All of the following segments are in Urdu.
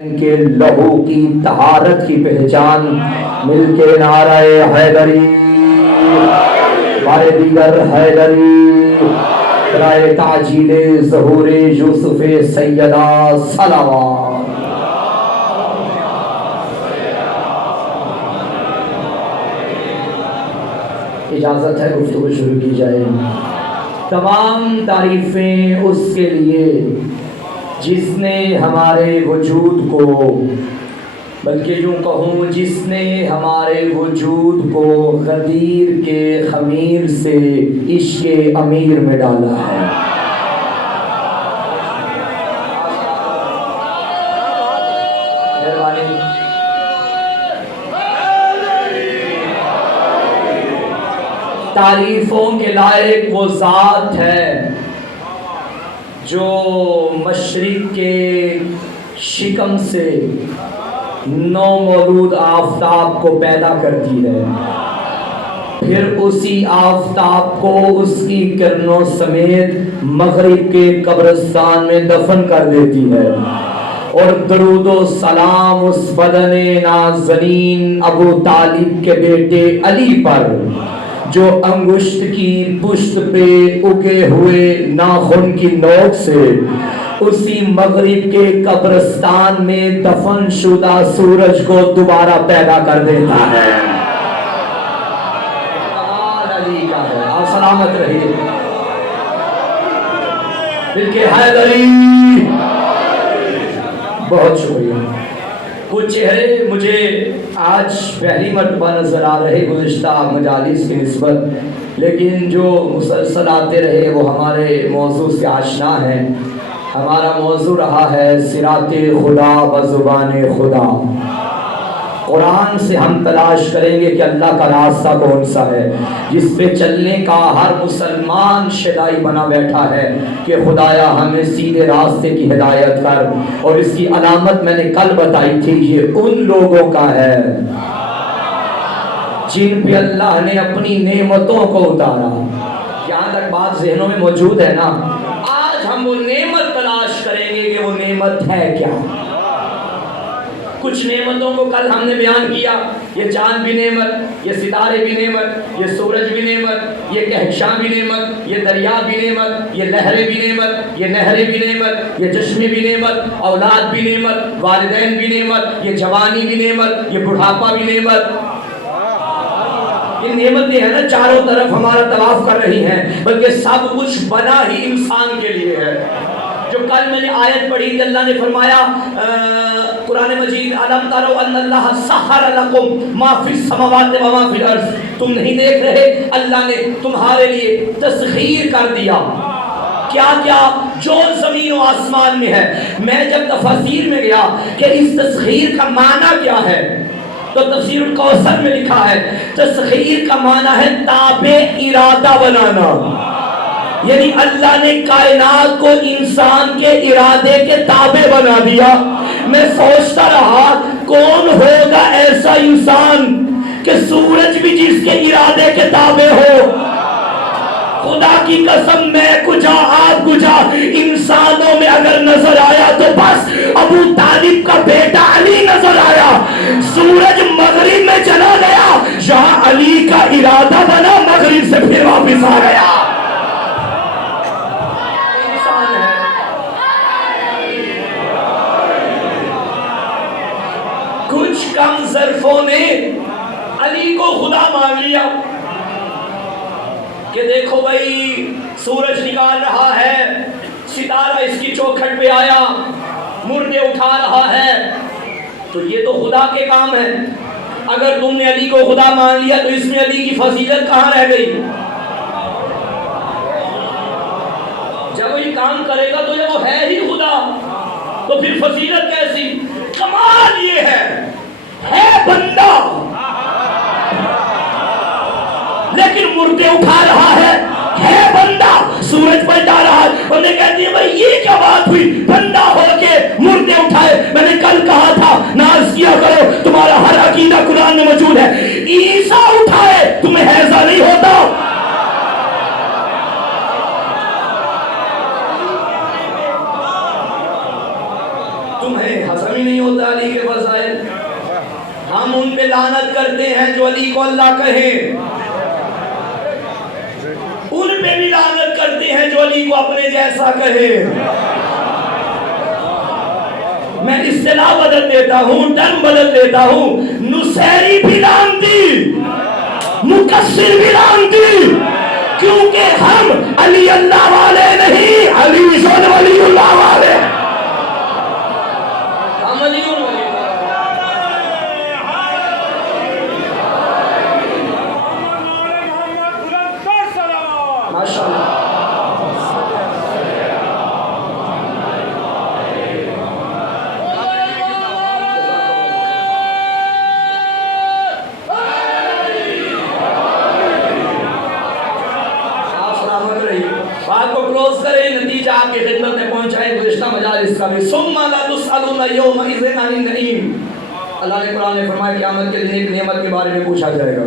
کے لہو کی طہارت کی پہچان مل کے نعرہ حیدری بارے دیگر حیدری برائے تعجیل ظہور یوسف سیدہ صلوات۔ اجازت ہے گفتگو شروع کی جائے۔ تمام تعریفیں اس کے لیے جس نے ہمارے وجود کو، بلکہ یوں کہوں جس نے ہمارے وجود کو غدیر کے خمیر سے عشق امیر میں ڈالا ہے۔ تعریفوں کے لائق وہ ذات ہے جو مشرق کے شکم سے نو مولود آفتاب کو پیدا کرتی ہے، پھر اسی آفتاب کو اس کی کرنوں سمیت مغرب کے قبرستان میں دفن کر دیتی ہے، اور درود و سلام اس بدن نازنین ابو طالب کے بیٹے علی پر جو انگشت کی پشت پہ اگے ہوئے ناخن کی نوک سے اسی مغرب کے قبرستان میں دفن شدہ سورج کو دوبارہ پیدا کر دیتا ہے۔ علی کا ہے، آپ سلامت رہیے۔ بلکہ حیدری بہت شکریہ۔ کچھ چہرے مجھے آج پہلی مرتبہ نظر آ رہے گزشتہ مجالس کی نسبت، لیکن جو مسلسل آتے رہے وہ ہمارے موضوع سے آشنا ہیں۔ ہمارا موضوع رہا ہے صراط خدا بزبان خدا۔ قرآن سے ہم تلاش کریں گے کہ اللہ کا راستہ کون سا ہے جس پہ چلنے کا ہر مسلمان شدائی بنا بیٹھا ہے کہ خدایا ہمیں سیدھے راستے کی ہدایت کر۔ اور اس کی علامت میں نے کل بتائی تھی، یہ ان لوگوں کا ہے جن پہ اللہ نے اپنی نعمتوں کو اتارا۔ یہاں تک بات ذہنوں میں موجود ہے نا؟ آج ہم وہ نعمت تلاش کریں گے کہ وہ نعمت ہے کیا۔ کچھ نعمتوں کو کل ہم نے بیان کیا، یہ چاند بھی نعمت، یہ ستارے بھی نعمت، یہ سورج بھی نعمت، یہ کہکشاں بھی نعمت، یہ دریا بھی نعمت، یہ لہریں بھی نعمت، یہ نہریں بھی نعمت، یہ چشمے بھی نعمت، اولاد بھی نعمت، والدین بھی نعمت، یہ جوانی بھی نعمت، یہ بڑھاپا بھی نعمت۔ یہ نعمتیں ہیں نا چاروں طرف ہمارا طواف کر رہی ہیں، بلکہ سب کچھ بنا ہی انسان کے لیے ہے۔ جو کل میں نے آیت پڑھی تھی، اللہ نے فرمایا قرآن مجید علم تروا ان اللہ سخر لکم ما فی السماوات و ما فی الارض، تم نہیں دیکھ رہے اللہ نے تمہارے لیے تسخیر کر دیا کیا کیا جو زمین و آسمان میں ہے۔ میں جب تفاسیر میں گیا کہ اس تسخیر کا معنی کیا ہے تو تفسیر الکوثر میں لکھا ہے تسخیر کا معنی ہے تابع ارادہ بنانا، یعنی اللہ نے کائنات کو انسان کے ارادے کے تابع بنا دیا۔ میں سوچتا رہا کون ہوگا ایسا انسان کہ سورج بھی جس کے ارادے کے تابع ہو۔ خدا کی قسم میں کچھ آپ کچھ انسانوں میں اگر نظر آیا تو بس ابو طالب کا بیٹا علی نظر آیا۔ سورج مغرب میں چلا گیا، جہاں علی کا ارادہ بنا مغرب سے پھر واپس آ گیا۔ کچھ کم ظرفوں نے علی کو خدا مان لیا کہ دیکھو بھائی سورج نکال رہا ہے، ستارہ اس کی چوکھٹ پہ آیا، مردے اٹھا رہا ہے، تو یہ تو خدا کے کام ہے۔ اگر تم نے علی کو خدا مان لیا تو اس میں علی کی فضیلت کہاں رہ گئی؟ جب وہ کام کرے گا تو جب وہ ہے ہی خدا تو پھر فضیلت کیسی؟ کمال یہ ہے بندہ لیکن مردے اٹھا رہا ہے بندہ سورج پلٹا رہا ہے۔ انہوں نے کہتی ہے بھائی یہ کیا بات ہوئی، بندہ ہو کے مردے اٹھائے۔ میں نے کل کہا تھا ناز کیا کرو تمہارا ہر عقیدہ قرآن میں موجود ہے۔ عیسیٰ اٹھائے تمہیں ہیضہ نہیں ہوتا؟ تمہیں حسن ہوتا ہے علی کے فضائل. ہم ان پہ لعنت کرتے ہیں جو علی کو اللہ کہیں, ان پہ بھی لعنت کرتے ہیں جو علی کو اپنے جیسا کہے. میں اصطلاح بدل دیتا ہوں, ٹرم بدل دیتا ہوں. نصیری بھی لعنتی, مکسر بھی لعنتی, کیونکہ ہم علی اللہ والے نہیں, علی سن ولی اللہ والے. ہم علی ماشاء اللہ. بات کو کلوز کریں, نتیجہ آپ کی خدمت میں پہنچائیں گزشتہ مجالس کا بھی. ثم لا تسألون یومئذ عن النعیم. اللہ نے قرآن میں فرمایا قیامت کے دن ایک نعمت کے بارے میں پوچھا جائے گا.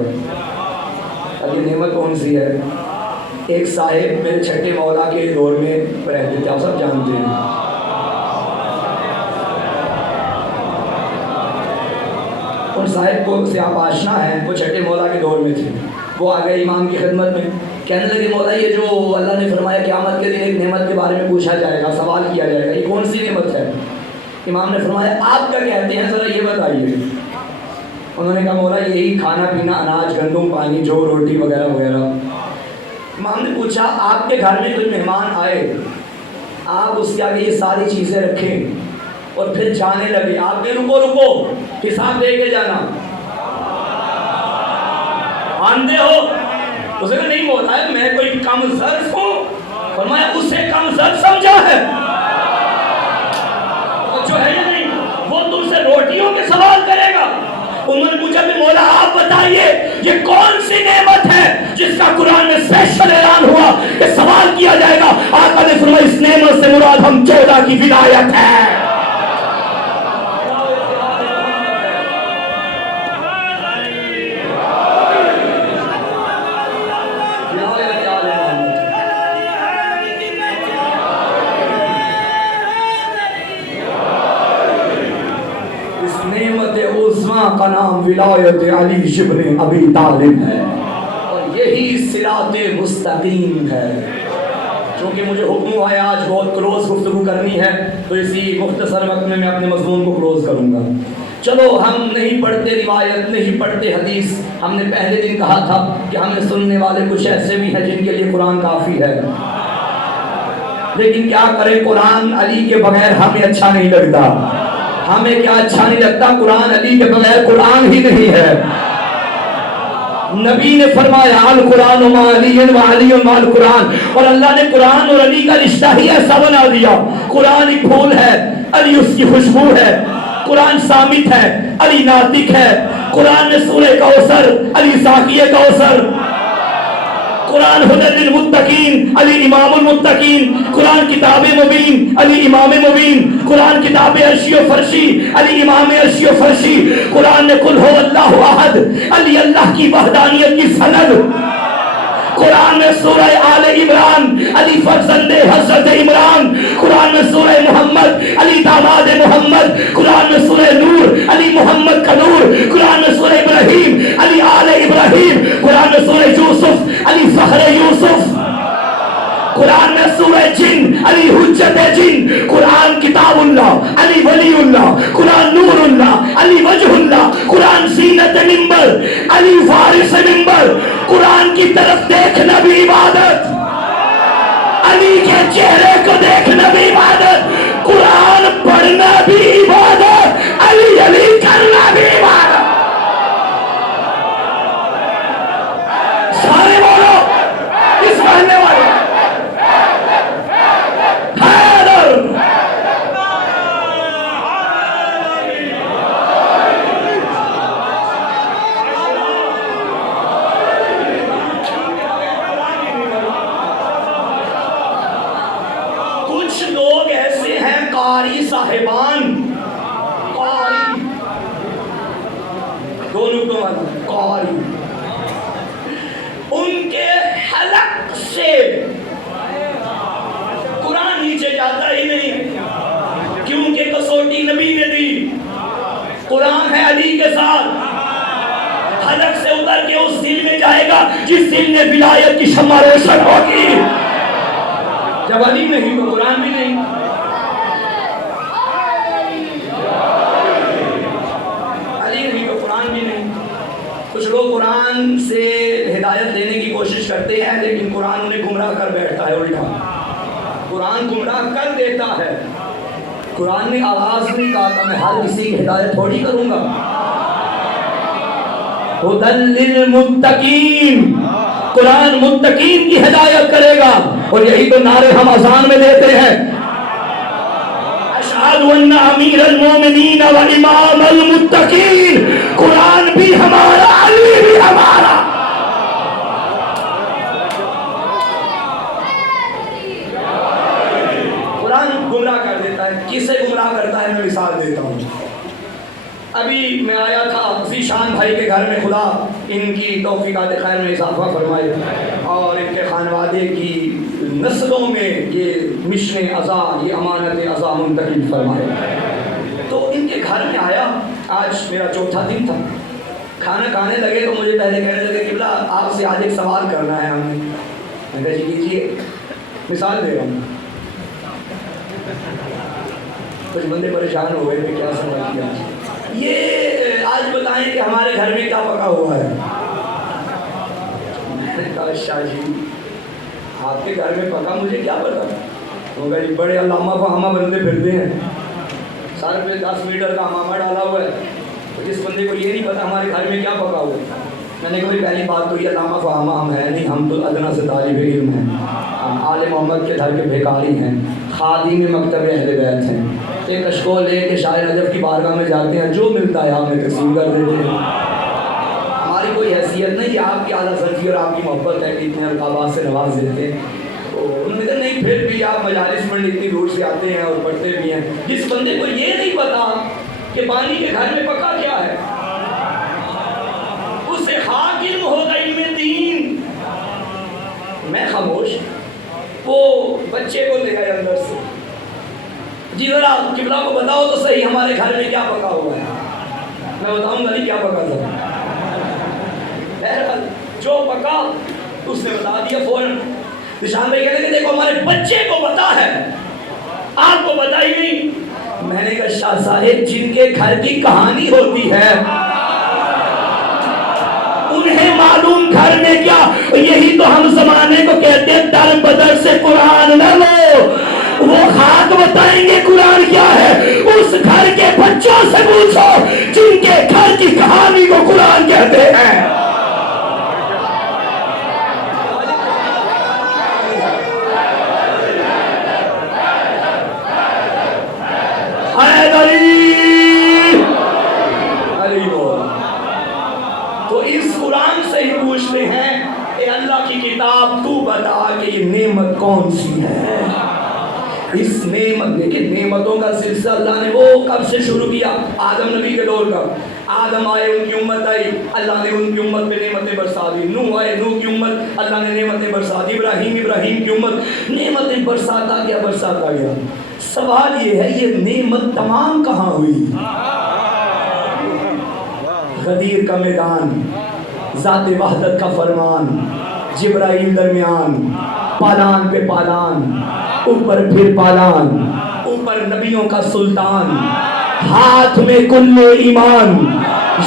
اب یہ نعمت کون سی ہے؟ ایک صاحب میرے چھٹے مولا کے دور میں رہتے تھے, آپ سب جانتے ہیں. ان صاحب کو سے آپ آشنا ہیں, وہ چھٹے مولا کے دور میں تھے. وہ آ گئے امام کی خدمت میں, کہنے لگے مولا یہ جو اللہ نے فرمایا قیامت کے دن ایک نعمت کے بارے میں پوچھا جائے گا, سوال کیا جائے گا, یہ کون سی نعمت ہے؟ امام نے فرمایا آپ کیا کہتے ہیں ذرا یہ بتائیے. انہوں نے کہا مولا یہی کھانا پینا, اناج گندم پانی جو روٹی وغیرہ وغیرہ. امام نے پوچھا آپ کے گھر میں کوئی مہمان آئے, آپ اس کے آگے یہ ساری چیزیں رکھیں اور پھر جانے لگے, آپ نے رکو رکو حساب دے کے جانا, مانتے ہو؟ اسے کہا نہیں مولا ہے میں کوئی کم ظرف ہوں. فرمایا اسے کم ظرف سمجھا ہے جو ہے یا نہیں, وہ تم سے روٹیوں کے سوال کرے گا. انہوں نے پوچھا کہ مولا آپ بتائیے یہ کون سی نعمت ہے جس کا قرآن میں اسپیشل اعلان ہوا کہ سوال کیا جائے گا. آقا نے فرمایا اس نعمت سے مراد ہم 14 کی ولایت ہے. کا نام ولایت علی ابن ابی طالب ہے, اور یہی صراط مستقیم ہے. چونکہ مجھے حکم ہوا ہے آج بہت کلوز گفتگو کرنی ہے, تو اسی مختصر وقت میں اپنے مضمون کو کلوز کروں گا. چلو ہم نہیں پڑھتے روایت, نہیں پڑھتے حدیث. ہم نے پہلے دن کہا تھا کہ ہمیں سننے والے کچھ ایسے بھی ہیں جن کے لیے قرآن کافی ہے, لیکن کیا کریں قرآن علی کے بغیر ہمیں اچھا نہیں لگتا. ہمیں کیا اچھا نہیں لگتا, قرآن علی کے بغیر قرآن ہی نہیں ہے. نبی نے فرمایا القرآن مع علی و علی مع القرآن, اور اللہ نے قرآن اور علی کا رشتہ ہی ایسا بنا دیا. قرآن ایک پھول ہے, علی اس کی خوشبو ہے. قرآن صامت ہے, علی ناطق ہے. قرآن میں سورہ کوثر, علی ساقی کوثر. قرآن ہدی للمتقین, علی امام المتقین. قرآن کتاب مبین, علی امام مبین. قرآن کتاب عرشی و فرشی, علی امام عرشی و فرشی. قرآن نے قل هو اللہ احد, علی اللہ کی وحدانیت کی سند. قرآن میں سورہ آل عمران, علی فرزند حضرت عمران. قرآن میں سورہ محمد, علی داماد محمد. قرآن میں سورہ نور, علی محمد کا نور. قرآن میں سورہ ابراہیم, علی آل ابراہیم. قرآن میں سورہ یوسف, علی فخر یوسف. قرآن میں سورہ جن, علی حجت جن. قرآن کتاب اللہ, علی ولی اللہ. قرآن نور اللہ, علی وجہ اللہ. قرآن زینت منبر, علی وارث منبر. قرآن کی طرف دیکھنا بھی عبادت, علی کے چہرے کو دیکھنا بھی عبادت. قرآن پڑھنا بھی عبادت, علی علی کرنا بھی عبادت. سارے بولو اس پڑھنے والے صاحبان, قاری, دونوں کو قاری, ان کے حلق سے قرآن نیچے جاتا ہی نہیں, کیونکہ کسوٹی نبی نے دی. قرآن ہے علی کے ساتھ، حلق سے اتر کے اس دل میں جائے گا جس دل میں ولایت کی شمع روشن ہوگی۔ جب علی نہیں تو قرآن بھی نہیں۔ علی نہیں تو قرآن بھی نہیں۔ کچھ لوگ قرآن سے ہدایت لینے کی کوشش کرتے ہیں لیکن قرآن انہیں گمراہ کر بیٹھتا ہے، الٹا قرآن گمراہ کر دیتا ہے۔ قرآن نے آغاز نہیں کہا کہ میں ہر کسی کی ہدایت تھوڑی کروں گا۔ ہدی للمتقین، قرآن متقین کی ہدایت کرے گا، اور یہی تو نعرے ہم اذان میں دیتے ہیں، اشہد ان امیر المومنین و امام المتقین، قرآن بھی ہمارا، علی بھی ہمارا۔ قرآن گمراہ کر دیتا ہے۔ کسے گمراہ کرتا ہے؟ میں مثال دیتا ہوں۔ ابھی میں آیا تھا ذیشان بھائی کے گھر میں، خدا ان کی توفیقات خیر میں اضافہ فرمائے اور ان کے خانوادے کی نسلوں میں یہ مشن عزا، یہ امانت عزا منتقل فرمائے۔ تو ان کے گھر میں آیا، آج میرا چوتھا دن تھا، کھانا کھانے لگے تو مجھے پہلے کہنے لگے کہ بلا آپ سے آج ایک سوال کرنا ہے ہم نے۔ میں کہا جی کیجیے، مثال دے رہا ہوں۔ کچھ بندے پریشان ہو گئے کہ کیا سوال کیا، یہ آج بتائیں کہ ہمارے گھر میں کیا پکا ہوا ہے۔ میں نے کہا شاہ جی آپ کے گھر میں پکا مجھے کیا پتا۔ وہ کہا جی بڑے علامہ فہامہ بندے پھرتے ہیں، سر پہ 10 میٹر کا امامہ ڈالا ہوا ہے، جس بندے کو یہ نہیں پتا ہمارے گھر میں کیا پکا ہوا ہے۔ میں نے کہا پہلی بات تو یہ علامہ فہامہ ہم ہیں نہیں، ہم تو ادنا سے طالب علم ہیں، ہم آل محمد کے گھر کے بھیکاری ہیں، خادم مکتب اہل بیت ہیں، ایک اشکول لے کے شاہ نجف کی بارگاہ میں جاتے ہیں، جو ملتا ہے آپ نے تقسیم کر دیتے ہیں۔ ہماری کوئی حیثیت نہیں، یہ آپ کی اعلیٰ ذرفی اور آپ کی محبت ہے کہ اتنے القابات سے نواز دیتے ہیں۔ تو انہوں نے کہا نہیں پھر بھی آپ مجالس میں اتنی دور سے آتے ہیں اور پڑھتے بھی ہیں، جس بندے کو یہ نہیں پتا کہ بانی کے گھر میں پکا کیا ہے، اسے خاک علم ہوگا علم دین۔ میں خاموش، وہ بچے کو لے گئے اندر سے، جی ذرا قبلہ کو بتاؤ تو صحیح ہمارے گھر میں کیا پکا ہوا ہے۔ میں بتاؤں گا نہیں کیا پکا تھا، بہرحال جو پکا اس نے بتا دیا فوراً۔ نشان بھائی کہتے کہ دیکھو ہمارے بچے کو پتا ہے، آپ کو پتا ہی نہیں۔ میں نے کہا شاہ صاحب جن کے گھر کی کہانی ہوتی ہے انہیں معلوم گھر میں کیا، یہی تو ہم زمانے کو کہتے ہیں در بدر سے قرآن نہ لو، وہ خاک بتائیں گے قرآن کیا ہے۔ اس گھر کے بچوں سے پوچھو جن کے گھر کی کہانی کو قرآن کہتے ہیں۔ تو اس قرآن سے ہی پوچھتے ہیں اے اللہ کی کتاب تو بتا کہ یہ نعمت کون سی ہے۔ اس نعمت، لیکن نعمتوں کا سلسلہ اللہ نے وہ کب سے شروع کیا؟ آدم نبی کے دور کا۔ آدم آئے، ان کی امت آئی، اللہ نے ان کی امت پہ نعمتیں برسا دی۔ نوح آئے، نوح کی امت، اللہ نے نعمتیں برسا دی۔ ابراہیم کی امت، نعمتیں برساتا گیا برساتا گیا۔ سوال یہ ہے یہ نعمت تمام کہاں ہوئی؟ غدیر کا میدان، ذات وحدت کا فرمان، جبرائیل درمیان، پالان پہ پالان، اوپر پھر پالان، اوپر نبیوں کا سلطان، ہاتھ میں کل ایمان،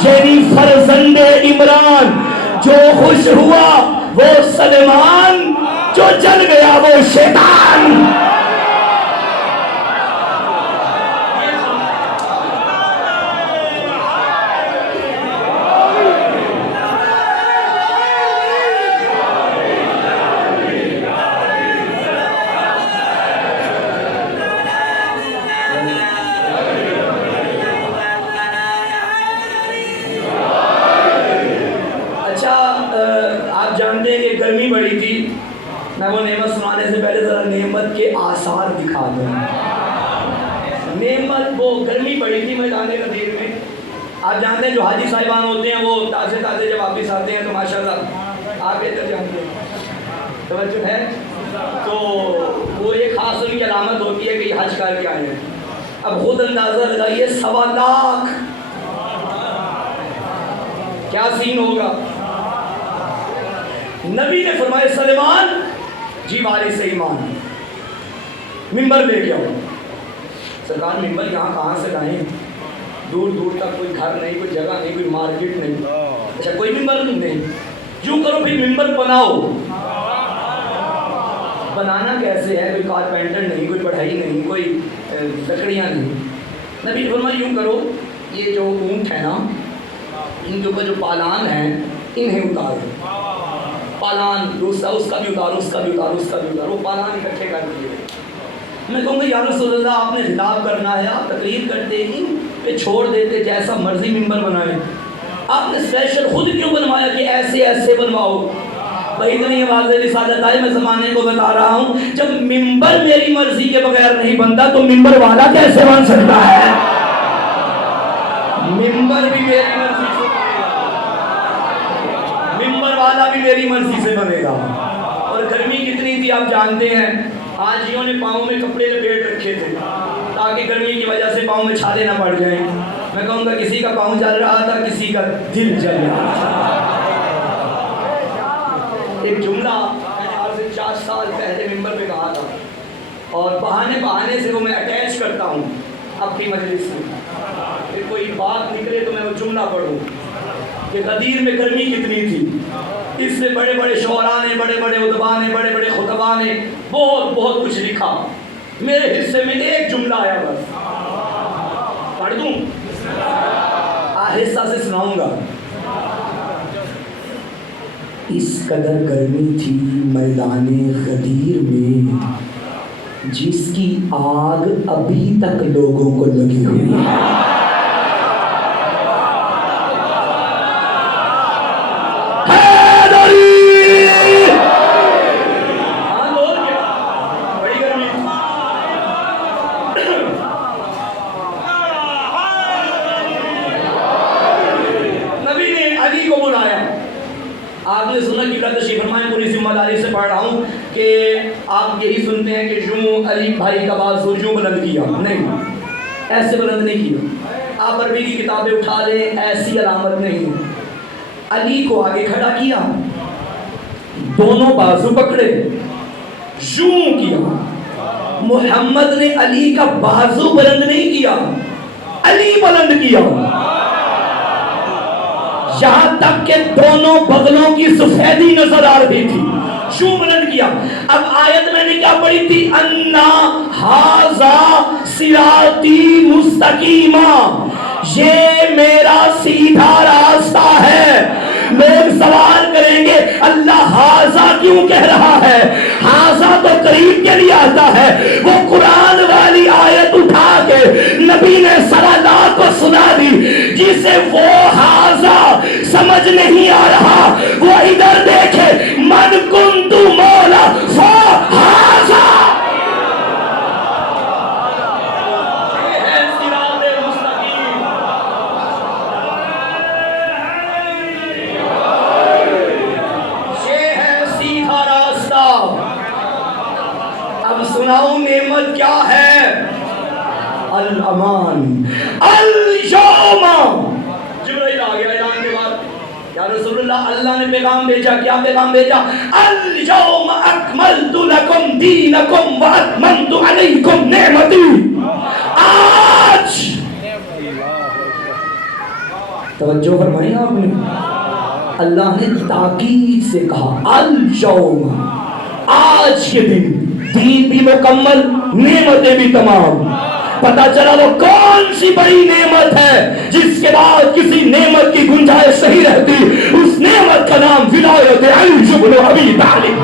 یعنی فرزند عمران، جو خوش ہوا وہ سلیمان، جو جل گیا وہ شیطان۔ گرمی بڑی تھی، میں وہ نعمت سنانے سے پہلے ذرا نعمت کے آثار دکھا دوں۔ نعمت وہ گرمی بڑی تھی میدان غدیر میں۔ آپ جانتے ہیں جو حاجی صاحبان ہوتے ہیں وہ تازے تازے جب واپس آتے ہیں تو ماشاءاللہ آپ بہتر جانتے ہیں، توجہ ہے، تو وہ ایک خاص ان کی علامت ہوتی ہے کہ یہ حج کر کے آئے ہیں۔ اب خود اندازہ لگائیے 1.25 لاکھ کیا سین ہوگا؟ نبی نے فرمایا سلیمان جی والی سے ایمان، ممبر لے کے آؤ۔ سرکار ممبر یہاں کہاں سے لائیں؟ دور دور تک کوئی گھر نہیں، کوئی جگہ نہیں، کوئی مارکیٹ نہیں، اچھا کوئی ممبر نہیں، یوں کرو پھر ممبر بناؤ۔ بنانا کیسے ہے؟ کوئی کارپینٹر نہیں، کوئی پڑھائی نہیں، کوئی لکڑیاں نہیں۔ نبی نے فرمایا یوں کرو، یہ جو اونٹ ہے نا، ان کے اوپر جو پالان ہیں انہیں اتارو، پالان دوسرا اس کا بھی اتارو، اس کا بھی اتارو، اس کا بھی اتارو، پالان اکٹھے کر دیے۔ میں کہوں گا یا رسول اللہ آپ نے خطاب کرنا ہے، آپ تقریر کرتے ہی پہ چھوڑ دیتے، جیسا مرضی ممبر بنائے، آپ نے اسپیشل خود کیوں بنوایا کہ ایسے ایسے بنواؤ؟ بھائی اتنی واضح رسالت آئے، میں زمانے کو بتا رہا ہوں، جب ممبر میری مرضی کے بغیر نہیں بنتا تو ممبر والا کیسے بن سکتا ہے؟ ممبر بھی میری مرضی سے بنے گا، ممبر والا بھی میری مرضی سے بنے گا۔ اور گرمی کتنی تھی آپ جانتے ہیں، حاجیوں نے پاؤں میں کپڑے لپیٹ رکھے تھے تاکہ گرمی کی وجہ سے پاؤں میں چھالے نہ پڑ جائیں۔ میں کہوں گا کسی کا پاؤں جل رہا تھا، کسی کا دل جل رہا تھا۔ ایک جملہ میں نے آج سے 4 سال پہلے ممبر پہ کہا تھا، اور بہانے سے وہ میں اٹیچ کرتا ہوں اپنی مجلس میں، کہ کوئی بات نکلے تو میں وہ جملہ پڑھوں کہ غدیر میں گرمی کتنی تھی۔ اس سے بڑے بڑے شعراء نے، بڑے بڑے ادباء نے، بڑے بڑے خطباء نے بہت بہت کچھ لکھا، میرے حصے میں ایک جملہ آیا، بس پڑھ دوں، آہستہ سے سناؤں گا۔ اس قدر گرمی تھی میدان غدیر میں، جس کی آگ ابھی تک لوگوں کو لگی ہوئی ہے۔ کہ آپ یہی سنتے ہیں کہ یوں علی بھائی کا بازو یوں بلند کیا، نہیں، ایسے بلند نہیں کیا۔ آپ عربی کی کتابیں اٹھا لیں، ایسی علامت نہیں۔ علی کو آگے کھڑا کیا، دونوں بازو پکڑے، یوں کیا۔ محمد نے علی کا بازو بلند نہیں کیا، علی بلند کیا، یہاں تک کہ دونوں بغلوں کی سفیدی نظر آ رہی تھی، یوں بلند کیا۔ اب آیت میں نے کیا پڑھی تھی؟ انا ھذا صراطی مستقیما، یہ میرا سیدھا راستہ ہے۔ لوگ سوال کریں گے اللہ ھذا کیوں کہہ رہا ہے؟ ھذا تو قریب کے لیے آتا ہے، وہ قرآن والی آیت اٹھا کے نبی نے صلاح کو سنا دی، جسے وہ ھذا سمجھ نہیں آ رہا وہ ادھر دیکھے، من کنت مولا فھذا۔ نعمت کیا ہے؟ الامان۔ الیوم جبرائیل آ گیا اعلان کے بعد، یا رسول اللہ اللہ نے پیغام بھیجا، کیا پیغام بھیجا؟ الیوم اکملت لکم دینکم واتممت علیکم نعمتی۔ آج توجہ فرمائی آپ نے، اللہ نے تاکید سے کہا الیوم، آج کے دن، دین بھی مکمل، نعمتیں بھی تمام۔ پتہ چلا وہ کون سی بڑی نعمت ہے جس کے بعد کسی نعمت کی گنجائش نہیں رہتی، اس نعمت کا نام ولایت علی بن ابی طالب۔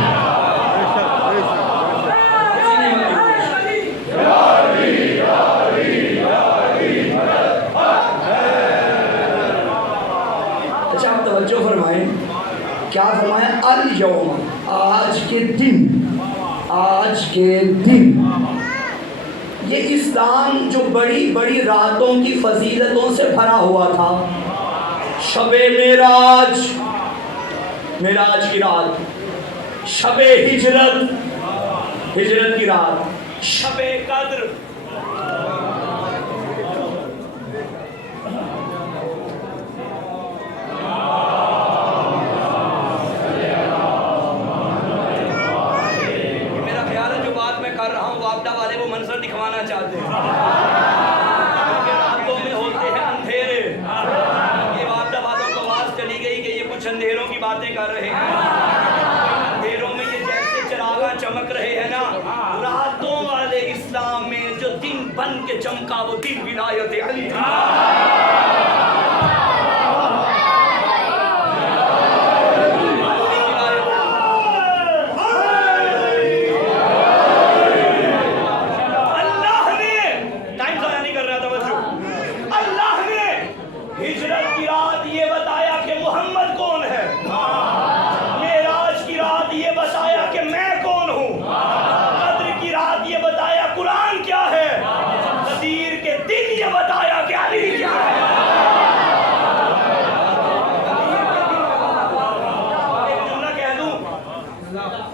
اچھا آپ توجہ فرمائیں، کیا فرمایا؟ الیوم، آج کے دن، آج کے دن۔ یہ اسلام جو بڑی بڑی راتوں کی فضیلتوں سے بھرا ہوا تھا، شب معراج، معراج کی رات، شب ہجرت، ہجرت کی رات، شب قدر، باتیں کر رہے ہیں، اندھیروں میں یہ جیسے چراغاں چمک رہے ہیں نا، راتوں والے اسلام میں جو دن بن کے چمکا وہ دن ولایت علی تھی۔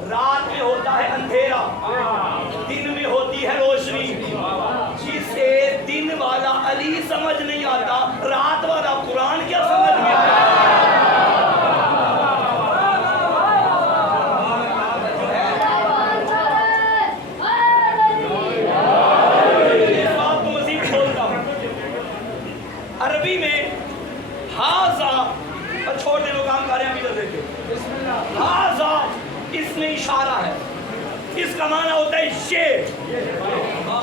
رات میں ہوتا ہے اندھیرا، دن میں ہوتی ہے روشنی۔ جسے دن والا علی سمجھ نہیں آتا، رات والا قرآن کیا سمجھ میں آتا؟ اس بات کو مزید بولتا ہوں، عربی میں ہاذا، چھوڑ دے لو کام کارے ہم ادھر دیکھیں، ہاذا اس میں اشارہ ہے، اس کا معنی ہوتا ہے یہ،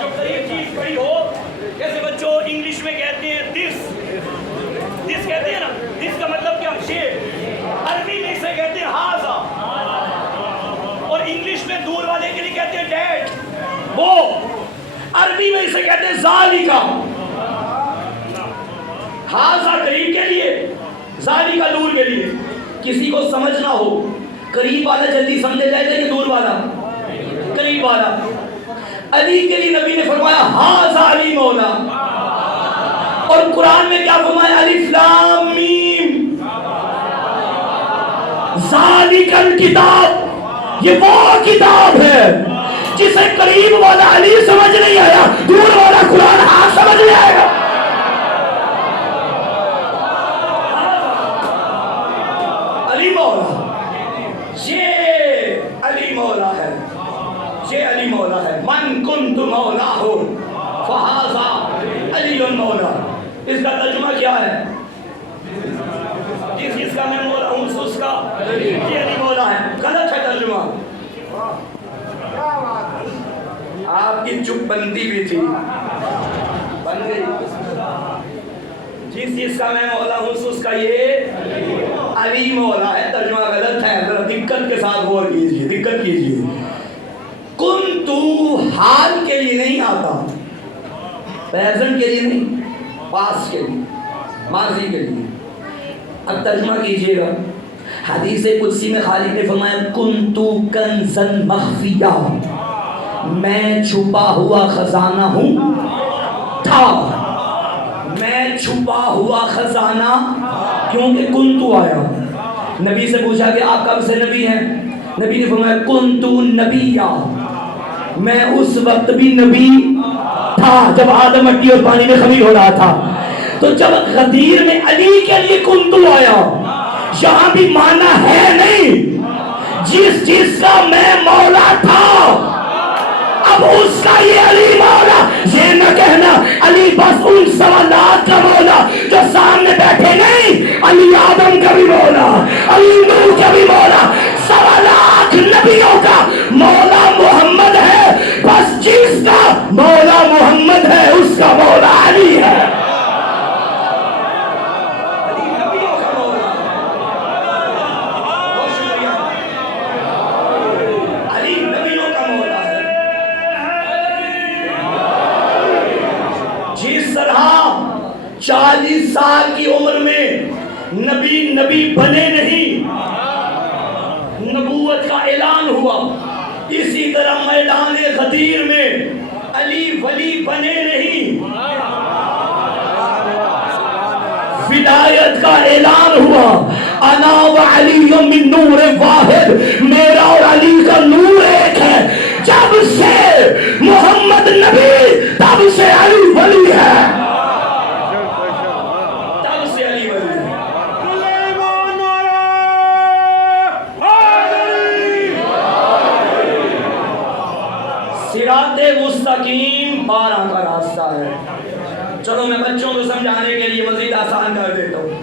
جو قریب چیز کھڑی ہو، جیسے بچوں انگلش میں کہتے ہیں دس کہتے ہیں نا، دس کا مطلب کیا؟ یہ۔ عربی میں اسے کہتے ہیں ہاذا، اور انگلش میں دور والے کے لیے کہتے ہیں ڈیڈ، وہ عربی میں اسے کہتے ہیں ذالکا، ہاذا قریب کے لیے، ذالکا دور کے لیے۔ کسی کو سمجھنا ہو، قریب والا جلدی سمجھے جائے گا یا دور والا؟ قریب والا۔ علی کے لیے نبی نے فرمایا ہاذا علی مولا، اور قرآن میں کیا فرمایا؟ الف لام میم ذالک الکتاب، یہ وہ کتاب ہے جسے قریب والا علی سمجھ نہیں آیا، دور والا قرآن ہاں سمجھ میں آئے گا۔ علی مولا، یہ علی مولا ہے، یہ علی مولا ہے۔ من کنت مولاہ فہذا علی مولا۔ اس کا ترجمہ کیا ہے؟ جس کا میں مولا ہوں اس کا یہ علی مولا ہے۔ غلط ہے ترجمہ، آپ کی چپ بندی بھی تھی، بن گئی۔ جس کا میں مولا ہوں اس کا یہ علی مولا ہے، ترجمہ غلط ہے، ذرا دقت کے ساتھ غور کیجئے، دقت کیجئے۔ کنتو حال کے لیے نہیں آتا، پریزنٹ کے لیے نہیں، پاس کے لیے، ماضی کے لیے۔ اب ترجمہ کیجئے گا، حدیث قدسی میں خالق نے فرمایا کنتو کنزن مخفیہ، میں چھپا ہوا خزانہ ہوں، تھا میں چھپا ہوا خزانہ، کیونکہ کنتو آیا۔ نبی سے پوچھا کہ آپ کب سے نبی ہیں؟ نبی نے فرمایا کنتو نبیہ، میں اس وقت بھی نبی تھا جب آدم مٹی اور پانی میں خمیر ہو رہا تھا۔ تو جب غدیر میں علی کے لیے کنتو آیا، یہاں بھی معنی ہے نہیں جس چیز کا میں مولا تھا اب اس کا یہ علی مولا، یہ نہ کہنا علی بس ان سوالات کا مولا جو سامنے بیٹھے نہیں، علی آدم کا بھی مولا، علی نوح کا بھی مولا، سوالات نبیوں کا مولا محمد ہے، بس جس کا مولا محمد ہے اس کا مولا علی ہے۔ جس طرح 40 سال کی عمر میں نبی بنے نہیں، نبوت کا اعلان ہوا، اسی طرح میدان غدیر میں علی ولی بنے نہیں، ولایت کا اعلان ہوا۔ انا وعلی من نور واحد، میرا اور علی کا نور ایک ہے، جب سے محمد نبی تب سے علی ولی ہے، تب سے علی ولی ہے۔ صراط مستقیم 12 کا راستہ ہے۔ چلو میں بچوں کو سمجھانے کے لیے مزید آسان کر دیتا ہوں،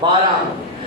12।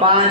5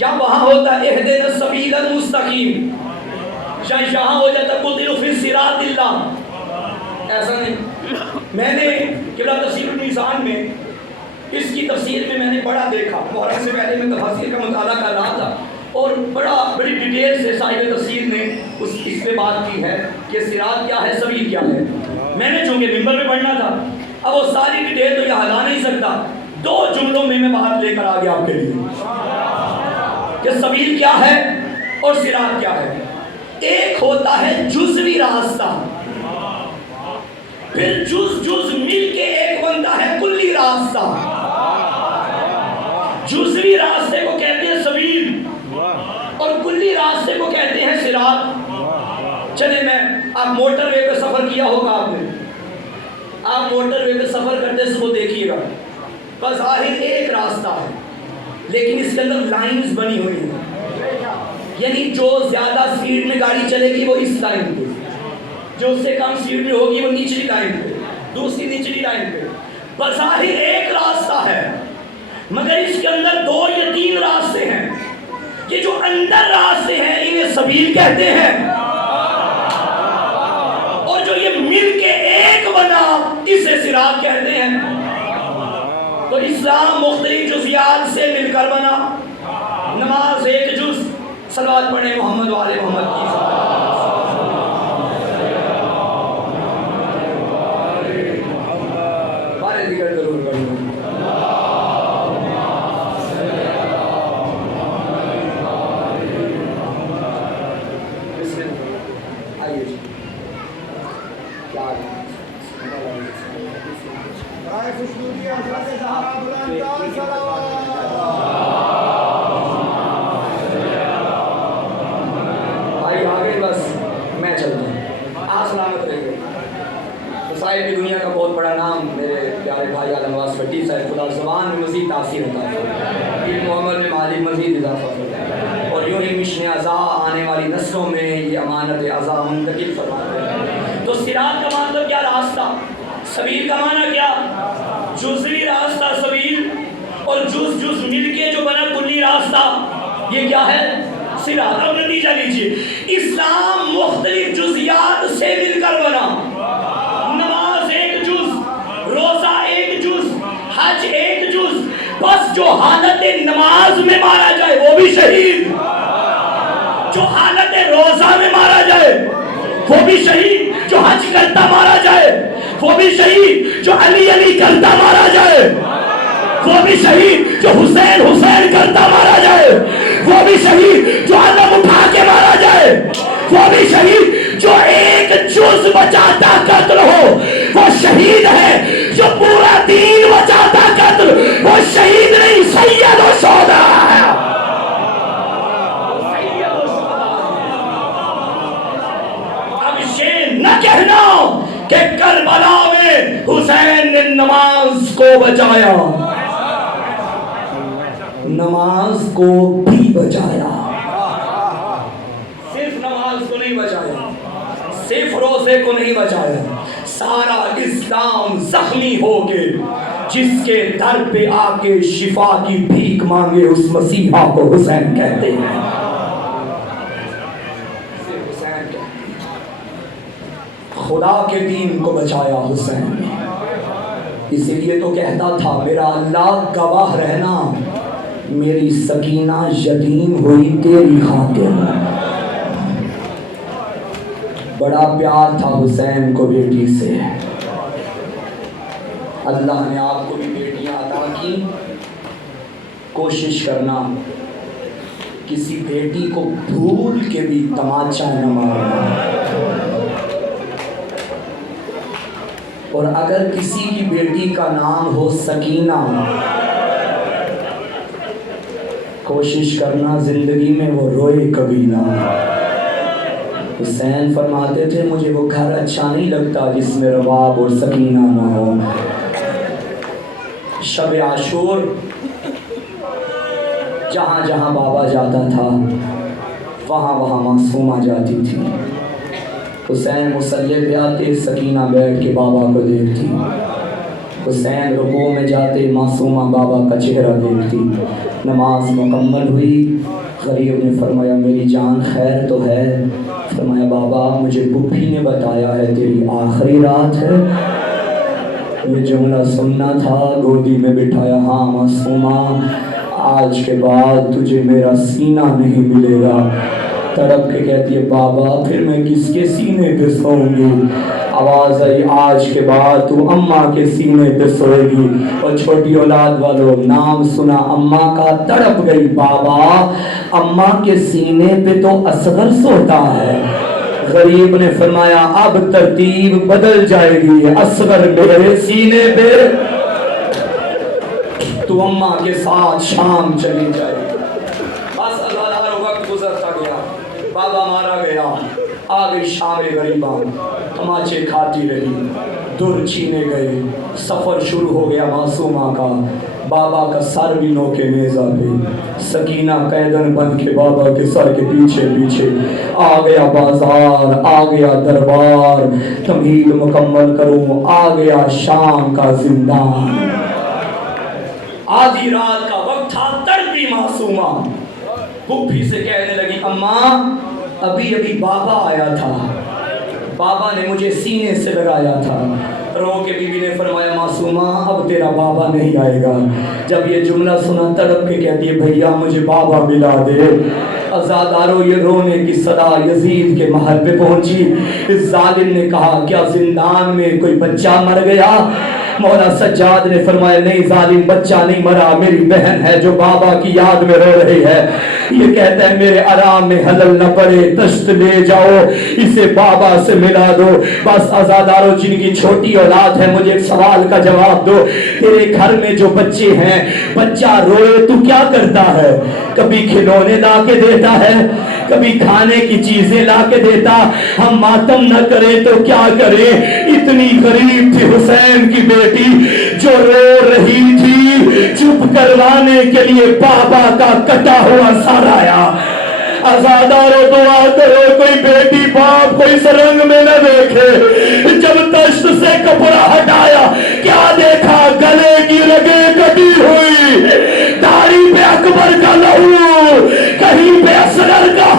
یا وہاں ہوتا ہے اہدنا السبیل المستقیم، یا یہاں ہو جاتا قتل فی صراط اللہ. ایسا نہیں. میں نے قبلہ تفسیر المیزان میں اس کی تفسیر میں نے بڑا دیکھا. محرم سے پہلے میں تفسیر کا مطالعہ کر رہا تھا اور بڑی ڈیٹیل سے صاحب تفسیر نے اس پہ بات کی ہے کہ صراط کیا ہے، سبیل کیا ہے. میں نے چونکہ ممبر پہ پڑھنا تھا، اب وہ ساری ڈیٹیل تو یہ ہلا نہیں سکتا. 2 جملوں میں بات لے کر آ گیا آپ کے لیے کہ سبیل کیا ہے اور صراط کیا ہے. ایک ہوتا ہے جزوی راستہ، پھر جز مل کے ایک بنتا ہے کلی راستہ. جزوی راستے کو کہتے ہیں سبیل اور کلی راستے کو کہتے ہیں صراط. چلے آپ موٹر وے پہ سفر کیا ہوگا، آپ موٹر وے پہ سفر کرتے اس کو دیکھیے گا. بظاہر ایک راستہ ہے لیکن اس کے اندر لائنز بنی ہوئی ہیں، یعنی جو زیادہ سپیڈ میں گاڑی چلے گی وہ اس لائن پہ، جو اس سے کم سپیڈ میں ہوگی وہ نچلی لائن پہ، دوسری نچلی لائن پہ. بظاہر ایک راستہ ہے مگر اس کے اندر 2 یا 3 راستے ہیں. یہ جو اندر راستے ہیں انہیں سبیل کہتے ہیں، اور جو یہ مل کے ایک بنا اسے صراط کہتے ہیں. تو اسلام مختلف جزیات سے مل کر بنا. نماز ایک جز، صلوات پڑھیں محمد وآل محمد کی. بارے دیگر ضرور پڑھیں. کی دنیا کا بہت بڑا نام میرے پیارے بھائی عالم نواز بھٹی صاحب، خدا زبان میں مزید تاثیر ہوتا ہے، دین محمد میں مالی مزید اضافہ ہوتا ہے، اور یوں ہی مشن عزا آنے والی نسلوں میں یہ امانت عزا منتقل فرماتے ہیں. تو صراط کا مطلب کیا؟ راستہ. سبیل کا معنی کیا؟ جزوی راستہ سبیل، اور جز مل کے جو بنا کلی راستہ، یہ کیا ہے؟ صراط. اب نتیجہ لیجیے، اسلام مختلف جزیات سے مل کر بنا. نماز ایک جز، روزہ ایک جز، حج ایک جز. بس جو حالت نماز میں مارا جائے وہ بھی شہید، جو حالت روزہ میں مارا جائے وہ بھی شہید، جو حج کرتا مارا جائے وہ بھی شہید، جو علی علی کرتا مارا جائے وہ بھی شہید، جو حسین حسین کرتا مارا جائے وہ بھی شہید، جو علم اٹھا کے مارا جائے وہ بھی شہید. جو ایک جز بچاتا قتل ہو وہ شہید ہے، جو پورا دین بچاتا قتل وہ شہید نہیں، سید و شہدا ہے. اب یہ نہ کہنا کہ کربلا میں حسین نے نماز کو بچایا، نماز کو بھی بچایا. صرف نماز کو نہیں بچایا، صرف روزے کو نہیں بچایا. سارا اسلام زخمی ہو کے جس کے در پہ آ کے شفا کی بھیک مانگے اس مسیحا کو حسین کہتے ہیں. خدا کے دین کو بچایا حسین نے. اسی لیے تو کہتا تھا میرا اللہ گواہ رہنا، میری سکینہ یتیم ہوئی تیری خاطر. بڑا پیار تھا حسین کو بیٹی سے. اللہ نے آپ کو بھی بیٹیاں عطا کی. کوشش کرنا کسی بیٹی کو بھول کے بھی تماچا نہ مارنا، اور اگر کسی کی بیٹی کا نام ہو سکینہ، کوشش کرنا زندگی میں وہ روئے کبھی نہ. حسین فرماتے تھے مجھے وہ گھر اچھا نہیں لگتا جس میں رباب اور سکینہ نہ ہو. شب عاشور جہاں جہاں بابا جاتا تھا وہاں وہاں معصومہ جاتی تھی. حسین مصلی پہ آتے، سکینہ بیٹھ کے بابا کو دیکھتی. حسین رکوع میں جاتے، معصومہ بابا کا چہرہ دیکھتی. نماز مکمل ہوئی، غریب نے فرمایا میری جان خیر تو ہے؟ فرمایا بابا مجھے پھوپھی نے بتایا ہے تیری آخری رات ہے۔ یہ جملہ سننا تھا، گودی میں بٹھایا، ہاں معصومہ آج کے بعد تجھے میرا سینہ نہیں ملے گا۔ تڑپ کے کہتی ہے بابا پھر میں کس کے سینے پہ سوؤں گی؟ آواز آئی آج کے بعد تو اماں کے سینے پہ سوئے گی۔ اور چھوٹی اولاد والوں نام سنا اماں کا، تڑپ گئی بابا اماں کے سینے پہ تو اصغر سوتا ہے۔ غریب نے فرمایا اب ترتیب بدل جائے گی، اصغر میرے سینے پہ، تو اماں کے ساتھ شام چلی جائے گی۔ بس اللہ وقت گزرتا گیا، بابا مارا گیا، آ گئی شام غریبان، تماچے کھاتی رہی، در چھینے گئے، سفر شروع ہو گیا معصومہ کا۔ بابا کا سر بھی نوکے نیزہ پہ، سکینہ قیدن بن کے بابا کے سر کے پیچھے پیچھے آ گیا بازار، آ گیا دربار، تمہید مکمل کروں، آ گیا شام کا زندان۔ آدھی رات کا وقت تھا، تڑپی معصومہ پھوپھی سے کہنے لگی اماں ابھی ابھی بابا آیا تھا، بابا نے مجھے سینے سے لگایا تھا۔ رو کے بی بی نے فرمایا معصومہ اب تیرا بابا نہیں آئے گا۔ جب یہ جملہ سنا تڑپ کے کہتی ہے بھیا مجھے بابا ملا دے۔ عزادارو یہ رونے کی صدا یزید کے محل پہ پہنچی۔ اس ظالم نے کہا کیا زندان میں کوئی بچہ مر گیا؟ مولا سجاد نے فرمایا نہیں ظالم بچہ نہیں مرا، میری بہن ہے جو بابا کی یاد میں رو رہی ہے۔ یہ کہتا ہے میرے آرام میں حلل نہ پڑے، تشت لے جاؤ اسے بابا سے ملا دو۔ بس عزادارو جن کی چھوٹی اولاد ہے مجھے ایک سوال کا جواب دو، تیرے گھر میں جو بچے ہیں بچہ روئے تو کیا کرتا ہے؟ کبھی کھلونے لا کے دیتا ہے، کبھی کھانے کی چیزیں لا کے دیتا، ہم ماتم نہ کریں تو کیا کریں؟ اتنی غریب تھی حسین کی بیٹی جو رو رہی تھی، چپ کروانے کے لیے بابا کا کٹا ہوا سر آیا۔ عزادارو دعا کرو کوئی بیٹی باپ کو اس رنگ میں نہ دیکھے۔ جب تشت سے کپڑا ہٹایا کیا دیکھا؟ گلے کی رگیں کٹی ہوئی، داڑھی پہ اکبر کا لہو، کہیں پہ اصغر کا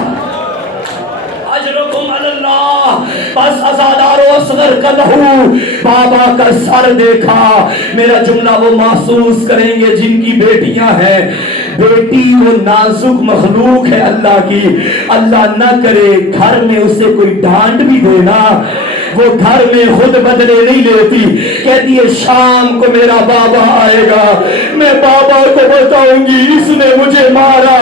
اجرکم اللہ۔ بس عزادارو اصغر کا لہو، بابا کا سر دیکھا۔ میرا جملہ وہ محسوس کریں گے جن کی بیٹیاں ہیں، بیٹی وہ نازک مخلوق ہے اللہ کی، اللہ نہ کرے گھر میں اسے کوئی ڈانٹ بھی دینا، وہ گھر میں خود بدلے نہیں لیتی، کہتی ہے شام کو میرا بابا آئے گا، میں بابا کو بتاؤں گی اس نے مجھے مارا۔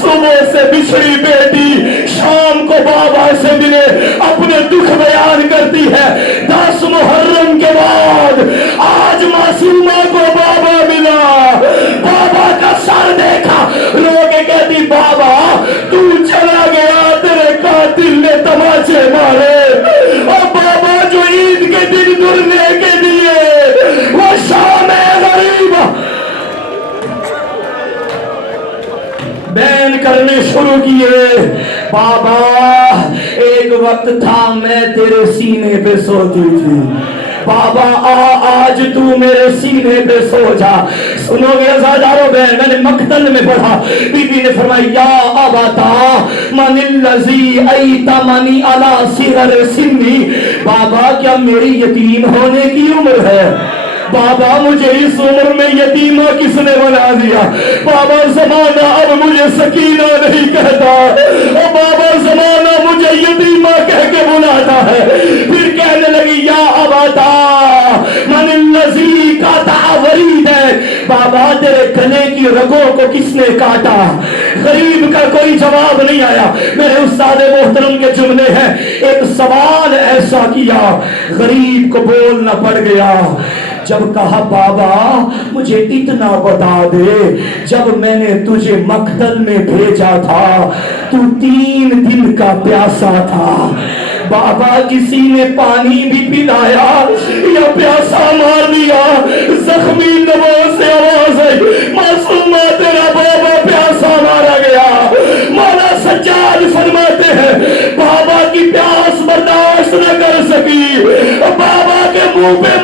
صبح سے بچھڑی بیٹی شام کو بابا سے ملے، اپنے دکھ بیان کرتی ہے۔ 10 محرم کے بعد آج معصومہ کو بابا ملا، بابا کا سر دیکھا، رو کے کہتی بابا تو چلا گیا، تیرے قاتل نے تماچے مارے، اور بابا جو عید کے دن گرنے کے لیے وہ شام غریب بیان کرنے شروع کیے۔ بابا ایک وقت تھا میں تیرے سینے پہ سوتی تھی، بابا آج تو میرے سینے پہ سو جا۔ سنو گے عزادارو بہن، میں نے مقتل میں پڑھا، بی بی نے فرمایا یا ابتا من الذی ایتمنی علی صغر سنی، بابا کیا میری یتیم ہونے کی عمر ہے؟ بابا مجھے اس عمر میں یتیمہ کس نے بنا دیا؟ بابا زمانہ اب مجھے سکینہ نہیں کہتا، اور بابا زمانہ مجھے یتیمہ کہہ کے بلاتا ہے۔ پھر کہنے لگی یا ابتا من الذی قطع وریدک، بابا تیرے گلے کی رگوں کو کس نے کاٹا؟ غریب کا کوئی جواب نہیں آیا۔ میرے استاد محترم کے جملے ہیں، ایک سوال ایسا کیا غریب کو بولنا پڑ گیا۔ جب کہا بابا مجھے اتنا بتا دے، جب میں نے تجھے مقتل میں بھیجا تھا تو 3 دن کا پیاسا تھا، بابا کسی نے پانی بھی پلایا یا پیاسا مار دیا؟ زخمی لبوں سے آواز آئی معصومہ تیرا بابا پیاسا مارا گیا۔ مولا سجاد فرماتے ہیں بابا کی پیاس برداشت نہ کر سکی، بابا کے منہ پہ